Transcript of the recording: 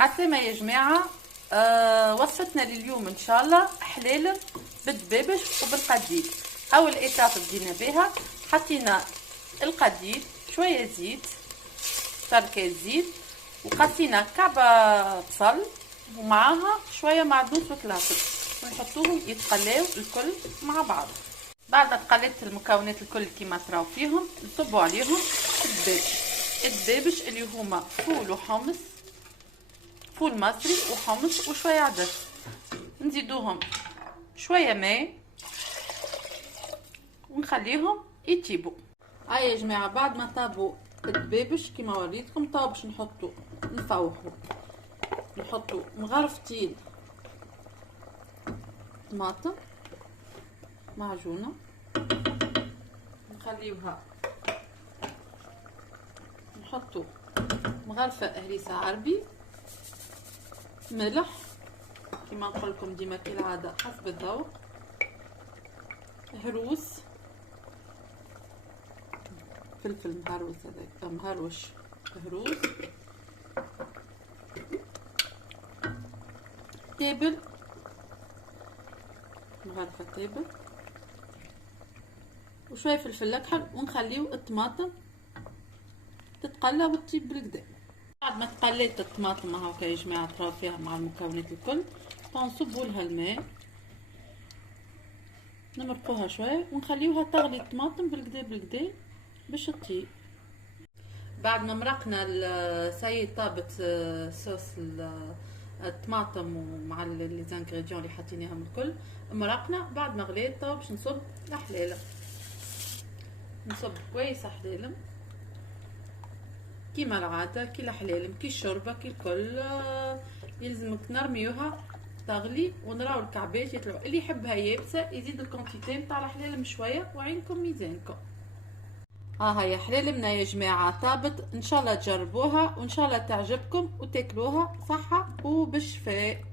عسلامة يا جماعة. وصفتنا لليوم ان شاء الله حلال بالدبابش وبالقديد. اول ايتاب بدينا بها، حطينا القديد شوية زيت، تركة زيت، وقصينا كعبة بصل ومعاها شوية معدنوس وكلاصق، ونحطوهم يتقلاو الكل مع بعض. بعد ما تقليت المكونات الكل كيما تراو فيهم، نصبوا عليهم الدبابش اللي هما فول وحمص، فول مصري وحمص وشويه عدس. نزيدوهم شويه ماء ونخليهم يطيبوا. هاي يا جماعه بعد ما طابوا الدبابش كيما وريتكم، طاب باش نفوحوا، نحطوا مغرفتين طماطم معجونه، نخليوها، نحطوا مغرفه هريسه عربي، ملح كما نقول لكم ديما كالعاده حسب الذوق، هروس، فلفل مهروس، هذاك مهروش هروس، تابل، مغرفه تابل، وشويه فلفل اكحل، ونخليو الطماطم تتقلى وتطيب بالكدا. بعد ما تقليت الطماطم هاكا يا جماعه تراو فيها مع المكونات الكل، نصبوا لها الماء، نمرقوها شويه ونخليوها تغلي الطماطم بالكدا باش تطيب. بعد ما مرقنا ساي طابت صوص الطماطم ومع لي زانغريديون اللي حطيناهم الكل، مرقنا. بعد ما غليت طاب باش نصب الحلالة، نصب كويس حلالم كيما العاده، كي الحلالم كي الشوربه كي الكل. يلزمك نرميوها تغلي ونراو الكعبات يطلعوا. اللي يحبها يابسه يزيد الكونتيتي نتاع الحلالم شويه، وعينكم ميزانكم. هاي حلالمنا يا جماعه طابت، ان شاء الله تجربوها وان شاء الله تعجبكم وتاكلوها صحه وبالشفاء.